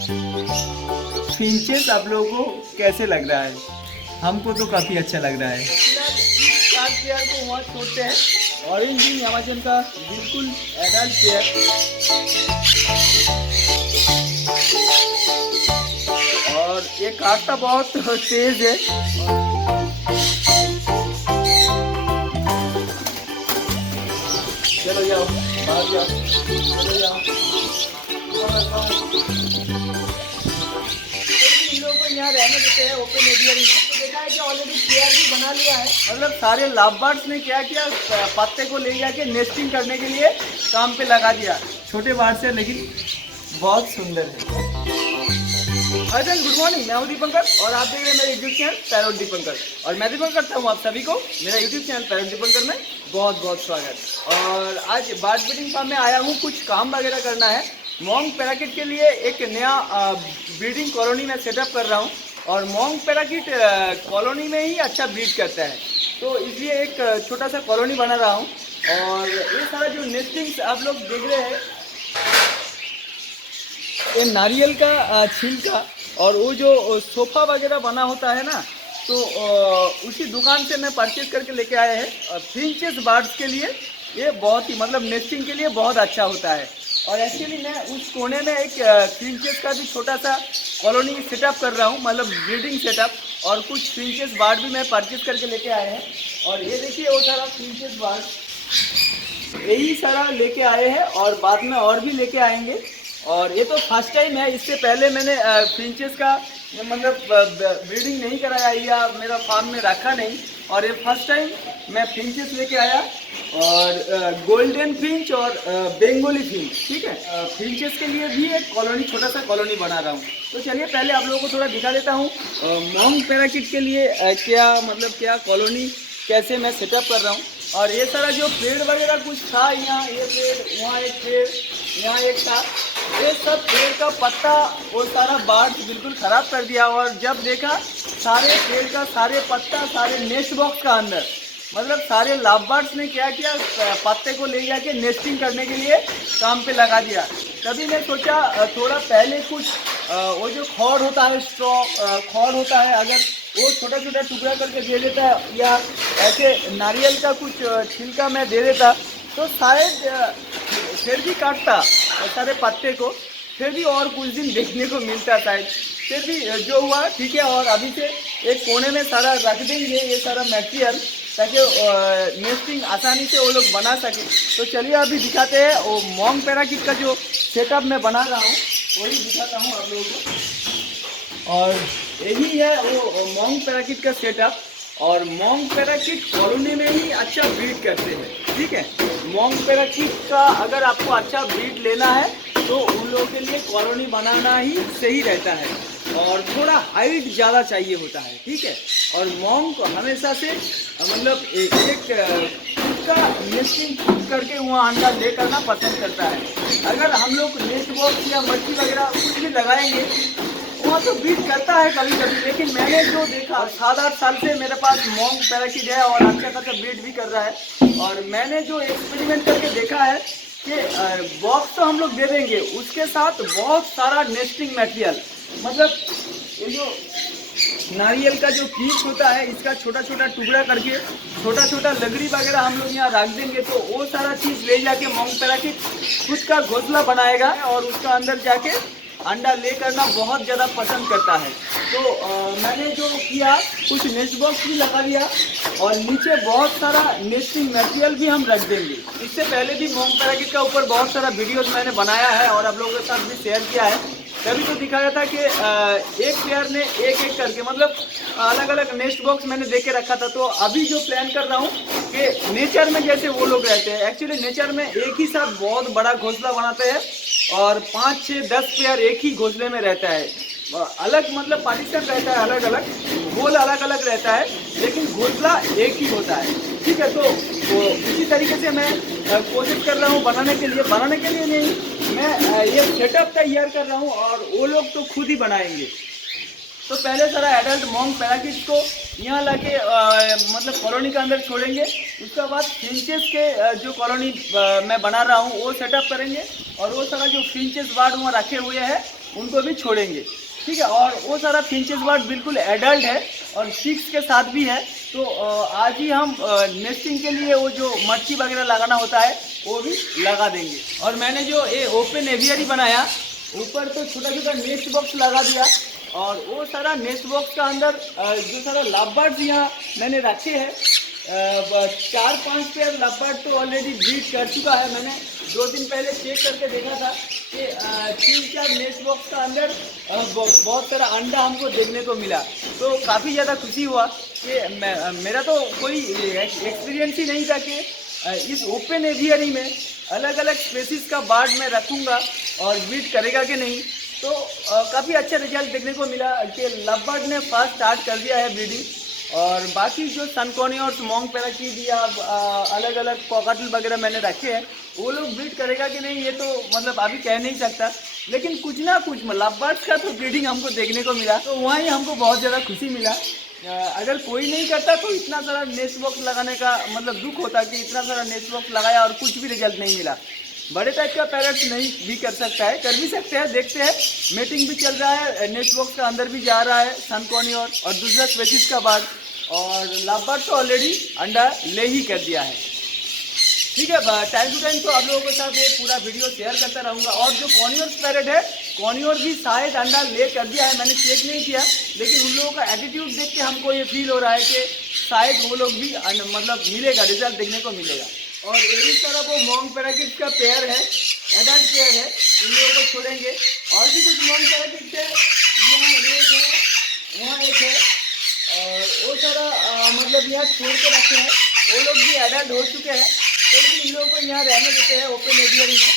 Finches आप लोगों को कैसे लग रहा है? हमको तो काफ़ी अच्छा लग रहा है। चार पेयर को वहाँ छोड़ते हैं। ऑरेंज विंग अमेजन का बिल्कुल एडल्ट पेयर, और ये काटता बहुत तेज है। चलो जाओ, बाहर जाओ, चलो जाओ। इन लोगों को यहाँ रहने देते हैं ओपन एरिया में। तो देखा है कि ऑलरेडी पेयर भी बना लिया है। मतलब सारे लव बर्ड्स ने क्या किया, पत्ते को ले जाके नेस्टिंग करने के लिए काम पे लगा दिया। छोटे बर्ड्स है लेकिन बहुत सुंदर है। Hi friends, good morning. मैं हूं दीपंकर और आप देख रहे हैं मेरे यूट्यूब चैनल पैरोट दीपंकर। और मैं दीपंकर करता हूं आप सभी को मेरा यूट्यूब चैनल पैरोट दीपंकर में बहुत बहुत स्वागत। और आज बर्ड ब्रीडिंग फार्म में आया हूं, कुछ काम वगैरह करना है। मॉन्ग पैराकिट के लिए एक नया ब्रीडिंग कॉलोनी में सेटअप कर रहा हूँ। और मॉन्ग पैराकिट कॉलोनी में ही अच्छा ब्रीड करता है, तो इसलिए एक छोटा सा कॉलोनी बना रहा हूँ। और ये सारा जो नेस्टिंग्स आप लोग देख रहे हैं, ये नारियल का छिलका और वो जो सोफ़ा वगैरह बना होता है ना, तो उसी दुकान से मैं परचेज करके लेके आए हैं। फिंचेस बर्ड्स के लिए ये बहुत ही मतलब नेस्टिंग के लिए बहुत अच्छा होता है। और एक्चुअली मैं उस कोने में एक फिंचेस का भी छोटा सा कॉलोनी सेटअप कर रहा हूँ, मतलब ब्रीडिंग सेटअप। और कुछ फिंचेस बर्ड भी मैं परचेज करके लेके आए हैं। और ये देखिए वो सारा फिंचेस बर्ड यही सारा लेके आए हैं, और बाद में और भी लेके आएंगे। और ये तो फर्स्ट टाइम है, इससे पहले मैंने फिंचेस का मतलब ब्रीडिंग नहीं कराया या मेरा फार्म में रखा नहीं। और ये फर्स्ट टाइम मैं फिंचेस लेके आया, और गोल्डन फिंच और बंगाली फिंच, ठीक है। फिंचेस के लिए भी एक कॉलोनी, छोटा सा कॉलोनी बना रहा हूँ। तो चलिए पहले आप लोगों को थोड़ा दिखा देता हूँ मॉन्ग पैराकिट के लिए क्या कॉलोनी कैसे मैं सेटअप कर रहा हूँ। और ये सारा जो पेड़ वगैरह कुछ था, यहाँ ये पेड़, वहाँ एक पेड़, यहाँ एक था, ये सब पेड़ का पत्ता वो सारा बर्ड्स बिल्कुल ख़राब कर दिया। और जब देखा सारे पेड़ का सारे पत्ता सारे नेस्ट बॉक्स का अंदर, मतलब सारे लव बर्ड्स ने क्या किया, पत्ते को ले जाके नेस्टिंग करने के लिए काम पे लगा दिया। तभी मैं सोचा थोड़ा पहले कुछ वो जो खौर होता है, स्ट्रॉ खौर होता है, अगर वो छोटा छोटा टुकड़ा करके दे देता है, या ऐसे नारियल का कुछ छिलका मैं दे देता, तो शायद फिर भी काटता सारे पत्ते को, फिर भी और कुछ दिन देखने को मिलता शायद। फिर भी जो हुआ ठीक है। और अभी से एक कोने में सारा रख देंगे ये सारा मटेरियल, ताकि नेस्टिंग आसानी से वो लोग बना सके। तो चलिए अभी दिखाते हैं वो मॉन्ग पैराकिट का जो सेटअप मैं बना रहा हूँ, वही दिखाता हूँ आप लोगों को। और यही है वो मॉन्ग पैराकिट का सेटअप। और मॉन्ग पैराकिट कॉलोनी में ही अच्छा ब्रीड करते हैं, ठीक है। मॉन्ग पैराकिट का अगर आपको अच्छा ब्रीड लेना है तो उन लोगों के लिए कॉलोनी बनाना ही सही रहता है। और थोड़ा हाइट ज़्यादा चाहिए होता है, ठीक है। और मॉन्ग को हमेशा से मतलब एक खुद का नेस्टिंग खुद करके वहाँ अंडा ले करना पसंद करता है। अगर हम लोग नेस्ट बॉक्स या मच्छी वगैरह कुछ भी लगाएंगे, वहाँ तो ब्रीड करता है कभी कभी, लेकिन मैंने जो देखा 7-8 साल से मेरे पास मॉन्ग पैराकिट है और अच्छा खासा ब्रीड भी कर रहा है। और मैंने जो एक्सपेरिमेंट करके देखा है कि बॉक्स तो हम लोग दे देंगे, उसके साथ बहुत सारा नेस्टिंग मटेरियल, मतलब ये जो नारियल का जो पीस होता है, इसका छोटा छोटा टुकड़ा करके छोटा छोटा लकड़ी वगैरह हम लोग यहाँ रख देंगे, तो वो सारा चीज़ ले जाके मॉन्ग पैराकिट खुद का घोंसला बनाएगा और उसका अंदर जाके अंडा ले करना बहुत ज़्यादा पसंद करता है। तो मैंने जो किया, कुछ नेस्ट बॉक्स भी लगा दिया और नीचे बहुत सारा नेस्टिंग मटेरियल भी हम रख देंगे। इससे पहले भी मॉन्ग पैराकिट का ऊपर बहुत सारा वीडियोस मैंने बनाया है और आप लोगों के साथ भी शेयर किया है। तभी तो दिखाया था कि एक पेयर ने एक एक करके, मतलब अलग अलग नेस्ट बॉक्स मैंने दे के रखा था। तो अभी जो प्लान कर रहा हूँ कि नेचर में जैसे वो लोग रहते हैं, एक्चुअली नेचर में एक ही साथ बहुत बड़ा घोंसला बनाते हैं और 5, 6, 10 पेयर एक ही घोंसले में रहता है। अलग मतलब पार्टीशन रहता है, अलग अलग गोल अलग अलग रहता है, लेकिन घोंसला एक ही होता है, ठीक है। तो इसी तरीके से मैं कोशिश कर रहा हूँ बनाने के लिए नहीं, मैं ये सेटअप तैयार कर रहा हूँ और वो लोग तो खुद ही बनाएंगे। तो पहले सारा एडल्ट मॉन्ग पैराकिट को यहाँ लाके मतलब कॉलोनी के अंदर छोड़ेंगे। उसके बाद फिंचेस के जो कॉलोनी मैं बना रहा हूँ वो सेटअप करेंगे। और वो सारा जो फिंचेस बर्ड वहाँ रखे हुए हैं उनको भी छोड़ेंगे। ठीक है, और वो सारा फिंचेस बर्ड बिल्कुल एडल्ट है और चिक्स के साथ भी है। तो आज ही हम नेस्टिंग के लिए वो जो मटकी वगैरह लगाना होता है वो भी लगा देंगे। और मैंने जो ये ओपन एवियरी बनाया, ऊपर तो छोटा छोटा नेस्ट बॉक्स लगा दिया, और वो सारा नेस्ट बॉक्स का अंदर जो सारा लव बर्ड्स यहाँ मैंने रखे हैं, 4-5 पेयर लव बर्ड तो ऑलरेडी ब्रीड कर चुका है। मैंने 2 दिन पहले चेक करके देखा था कि 3-4 नेस्ट बॉक्स का अंदर बहुत सारा अंडा हमको देखने को मिला। तो काफ़ी ज़्यादा खुशी हुआ कि मेरा तो कोई एक्सपीरियंस ही नहीं था कि इस ओपन एवियरी में अलग अलग स्पेसीज का बर्ड मैं रखूँगा और ब्रीड करेगा कि नहीं। तो काफ़ी अच्छा रिजल्ट देखने को मिला कि लव बर्ड ने फर्स्ट स्टार्ट कर दिया है ब्रीडिंग, और बाकी जो सनकॉनी और मॉन्ग पैराकीट या अलग अलग कॉकटेल वगैरह मैंने रखे हैं, वो लोग ब्रीड करेगा कि नहीं ये तो मतलब अभी कह नहीं सकता, लेकिन कुछ ना कुछ लव बर्ड्स का तो ब्रीडिंग हमको देखने को मिला। तो वहीं हमको बहुत ज़्यादा खुशी मिला। अगर कोई नहीं करता तो इतना सारा नेस्ट बॉक्स लगाने का मतलब दुख होता कि इतना सारा नेस्ट बॉक्स लगाया और कुछ भी रिजल्ट नहीं मिला। बड़े टाइप का पैरेट नहीं भी कर सकता है, कर भी सकते हैं, देखते हैं। मीटिंग भी चल रहा है, नेस्ट बॉक्स का अंदर भी जा रहा है सनकॉनी और दूसरा स्पेसीज का बर्ड, और लव बर्ड तो ऑलरेडी अंडा ले ही कर दिया है। ठीक है, टाइम टू टाइम तो आप लोगों के साथ ये पूरा वीडियो शेयर करता रहूँगा। और जो कॉनियोर पैरेट है, कॉनियोर भी शायद अंडा ले कर दिया है, मैंने चेक नहीं किया, लेकिन उन लोगों का एटीट्यूड देख के हमको ये फील हो रहा है कि शायद वो लोग भी मतलब मिलेगा, रिजल्ट देखने को मिलेगा। और यही तरह वो मॉन्ग पैराकीट का पेयर है, एडल्ट पेयर है, इन लोगों को छोड़ेंगे। और भी कुछ मॉन्ग पैराकीट है, यहाँ एक है, वहाँ एक है, और वो सारा मतलब यहाँ छोड़ के रखे हैं, वो लोग भी एडल्ट हो चुके हैं, तो भी इन लोगों को यहाँ रहने देते हैं ओपन एवियरी में।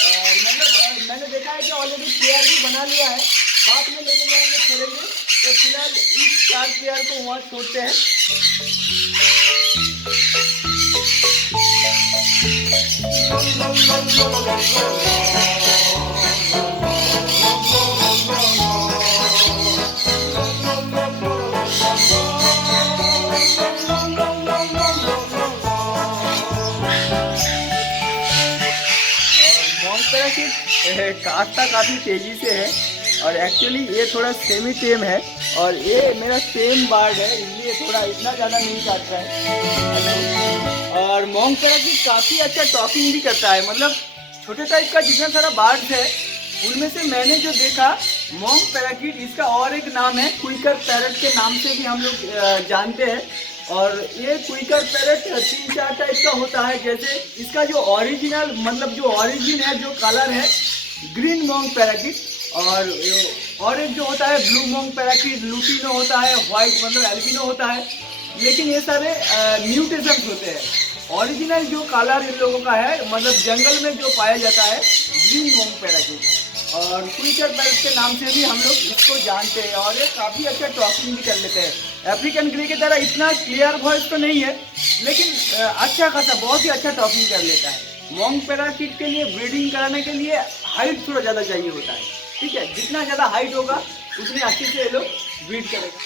और मतलब मैंने देखा है कि ऑलरेडी पेयर भी बना लिया है, बाद में लेके जाएंगे, छोड़ेंगे। तो फिलहाल इस 4 पेयर को वहाँ छोड़ते हैं। काटता काफ़ी तेज़ी से है, और एक्चुअली ये थोड़ा सेमी टेम है, और ये मेरा सेम बर्ड है, इसलिए थोड़ा इतना ज़्यादा नहीं काट रहा है। और मॉन्ग पैराकीट काफ़ी अच्छा टॉकिंग भी करता है, मतलब छोटे टाइप का जितना सारा बर्ड्स है उनमें से मैंने जो देखा मॉन्ग पैराकीट, इसका और एक नाम है क्विकर पैरट के नाम से भी हम लोग जानते हैं। और ये क्विकर पैरट 3-4 टाइप का होता है। जैसे इसका जो ओरिजिनल मतलब जो ओरिजिन है, जो कलर है ग्रीन मॉन्ग पैराकीट, और एक जो होता है ब्लू मॉन्ग पैराकीट, लूटिनो होता है, व्हाइट मतलब एल्बिनो होता है। लेकिन ये सारे म्यूटेशंस होते हैं। ओरिजिनल जो कलर इन लोगों का है, मतलब जंगल में जो पाया जाता है, ग्रीन मॉन्ग पैराकीट, और क्विकर पैरट के नाम से भी हम लोग इसको जानते हैं। और ये काफ़ी अच्छा टॉकिंग भी कर लेते हैं। अफ्रीकन ग्रे की तरह इतना क्लियर वॉइस तो नहीं है, लेकिन अच्छा खासा बहुत ही अच्छा टॉकिंग कर लेता है। मॉन्ग पैराकीट के लिए ब्रीडिंग कराने के लिए हाइट थोड़ा ज़्यादा चाहिए होता है। ठीक है, जितना ज़्यादा हाइट होगा उतने अच्छे से ये लोग ब्रीड करेगा।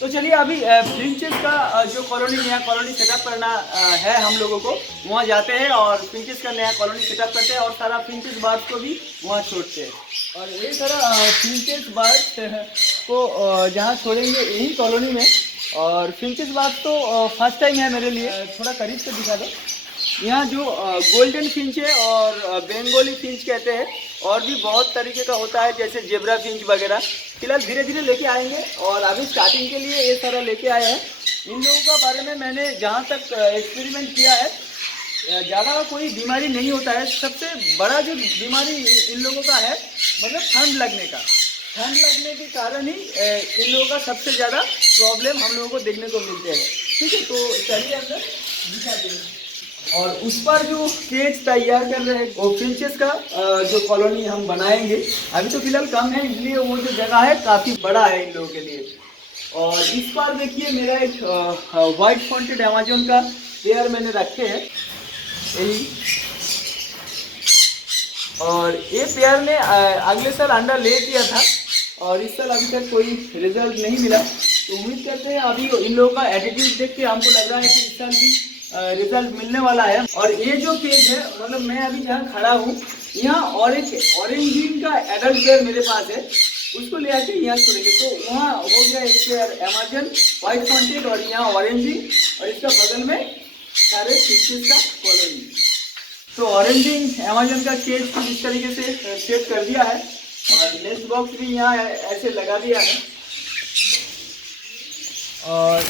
तो चलिए अभी फिंचेस का जो कॉलोनी, नया कॉलोनी सेटअप करना है हम लोगों को, वहाँ जाते हैं और फिंचेस का नया कॉलोनी सेटअप करते हैं, और सारा फिंचेस बर्ड को भी वहाँ छोड़ते हैं। और ये सारा फिंचेस बर्ड को जहाँ छोड़ेंगे यही कॉलोनी में। और फिंचेस बर्ड तो फर्स्ट टाइम है मेरे लिए, थोड़ा करीब से दिखा दो। यहाँ जो गोल्डन फिंच है और बंगाली फिंच कहते हैं, और भी बहुत तरीके का होता है, जैसे जेब्रा फिंच वगैरह। फिलहाल धीरे धीरे लेके आएंगे, और अभी स्टार्टिंग के लिए ये सारा लेके आए हैं। इन लोगों का बारे में मैंने जहाँ तक एक्सपेरिमेंट किया है, ज़्यादा कोई बीमारी नहीं होता है। सबसे बड़ा जो बीमारी इन लोगों का है मतलब ठंड लगने का, ठंड लगने के कारण ही इन लोगों का सबसे ज़्यादा प्रॉब्लम हम लोगों को देखने को मिलते हैं। ठीक है, तो चलिए अंदर दिखाते हैं। और उस पर जो केज तैयार कर रहे हैं वो फिंचेस का जो कॉलोनी हम बनाएंगे। अभी तो फिलहाल कम है, इसलिए वो जो जगह है काफ़ी बड़ा है इन लोगों के लिए। और इस पर देखिए मेरा एक वाइट फ्रंटेड अमेजन का पेयर मैंने रखे हैं यही। और ये पेयर ने अगले साल अंडा ले दिया था, और इस साल अभी तक कोई रिजल्ट नहीं मिला। तो उम्मीद करते हैं, अभी इन लोगों का एटीट्यूड देख के हमको लग रहा है कि इस साल भी रिजल्ट मिलने वाला है। और ये जो केज है, मतलब मैं अभी जहाँ खड़ा हूँ यहाँ ऑरेंजिन का एडल्ट पेयर मेरे पास है, उसको ले आके यहाँ छोड़ेंगे। तो वहाँ हो गया एक पेयर अमेजन व्हाइट फ्रंटेड और यहाँ ऑरेंजिन, और इसका बगल में सारे फिशेस का कॉलोनी। तो ऑरेंजिन अमेजन का केज कुछ इस तरीके से सेट कर दिया है और नेस्ट बॉक्स भी यहाँ ऐसे लगा दिया है। और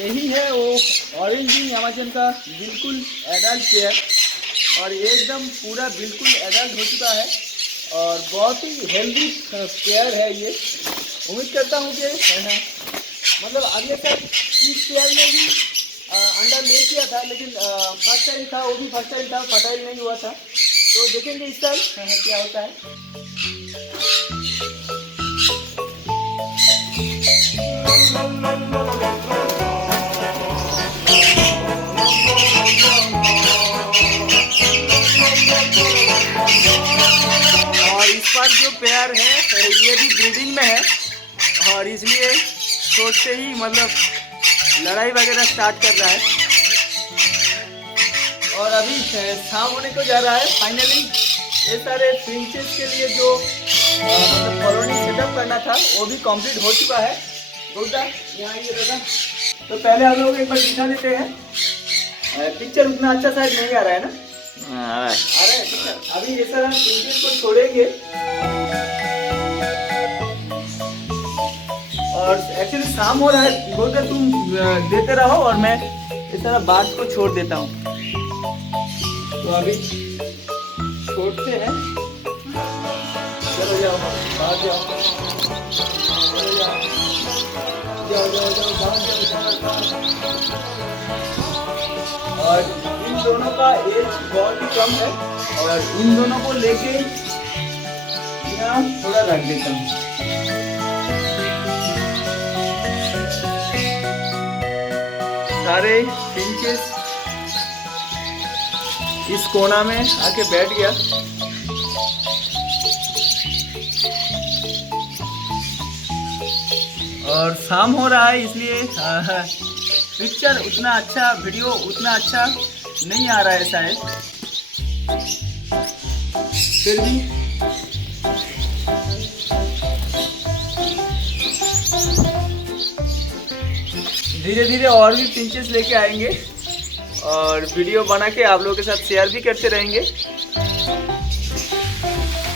यही है वो ऑरेंजिन अमेजन का बिल्कुल एडल्ट पेयर, और एकदम पूरा बिल्कुल एडल्ट हो चुका है और बहुत ही हेल्दी पेयर है ये। उम्मीद करता हूँ कि मतलब अगले साल इस पेयर में भी अंडा ले किया था, लेकिन फर्स्ट टाइम था, वो भी फर्स्ट टाइम था, फर्टाइल नहीं हुआ था। तो देखेंगे इस साल क्या होता है। और इस बार जो पेयर है ये भी ब्रीडिंग में है, और इसलिए सोचते ही मतलब लड़ाई वगैरह स्टार्ट कर रहा है। और अभी शाम होने को जा रहा है। फाइनली ये सारे फिंचेस के लिए जो मतलब कॉलोनी सेटअप करना था वो भी कंप्लीट हो चुका है। बोलता यहाँ ये दादा, तो पहले हम लोग एक बार दिखा देते हैं। पिक्चर उतना अच्छा शायद नहीं आ रहा है ना? आ रहा है पिक्चर। अभी ये सारा फिंचेस को छोड़ेंगे और एक्चुअली शाम हो रहा है। बोलते तुम देते रहो और मैं इस तरह बात को छोड़ देता हूँ। तो अभी छोड़ते हैं। चलो जाओ बाहर जाओ, चलो जाओ जाओ जाओ जाओ बाहर जाओ। और इन दोनों का एज बहुत ही कम है और इन दोनों को लेके यहाँ थोड़ा रख देता हूँ। सारे फिंचेस इस कोना में आके बैठ गया। और शाम हो रहा है इसलिए पिक्चर उतना अच्छा, वीडियो उतना अच्छा नहीं आ रहा है शायद, फिर भी धीरे धीरे और भी पिंचेस लेके आएंगे और वीडियो बना के आप लोगों के साथ शेयर भी करते रहेंगे।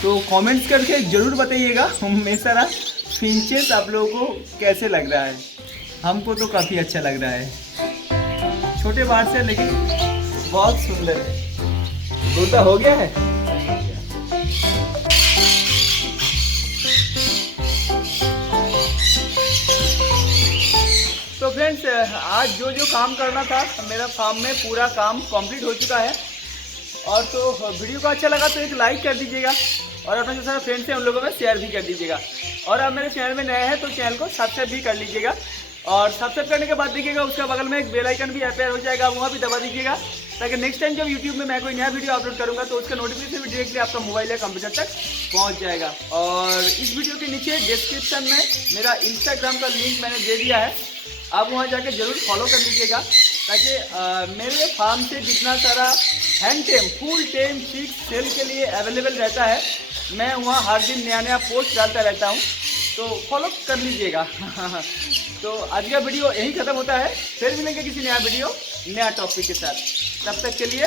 तो कमेंट्स करके ज़रूर बताइएगा मेरा सारा फिंचेस आप लोगों को कैसे लग रहा है। हमको तो काफ़ी अच्छा लग रहा है, छोटे बार से लेकिन बहुत सुंदर है। गोता हो गया है। तो फ्रेंड्स आज जो जो काम करना था मेरा फार्म में पूरा काम कंप्लीट हो चुका है। और तो वीडियो को अच्छा लगा तो एक लाइक कर दीजिएगा और अपने जो सारे फ्रेंड्स हैं उन लोगों में शेयर भी कर दीजिएगा। और आप मेरे चैनल में नए हैं तो चैनल को सब्सक्राइब भी कर लीजिएगा। और सब्सक्राइब करने के बाद देखिएगा उसका बगल में एक बेल आइकन भी अपेयर हो जाएगा, वहाँ भी दबा दीजिएगा ताकि नेक्स्ट टाइम जब यूट्यूब में मैं कोई नया वीडियो अपलोड करूँगा तो उसका नोटिफिकेशन भी डायरेक्टली आपका मोबाइल या कंप्यूटर तक पहुँच जाएगा। और इस वीडियो के नीचे डिस्क्रिप्शन में मेरा इंस्टाग्राम का लिंक मैंने दे दिया है, आप वहाँ जाके ज़रूर फॉलो कर लीजिएगा ताकि मेरे फार्म से जितना सारा हैंड टेम फुल टेम चिक सेल के लिए अवेलेबल रहता है, मैं वहाँ हर दिन नया नया पोस्ट डालता रहता हूँ, तो फॉलो कर लीजिएगा। तो आज का वीडियो यही ख़त्म होता है, फिर मिलेंगे किसी नया वीडियो नया टॉपिक के साथ। तब तक के लिए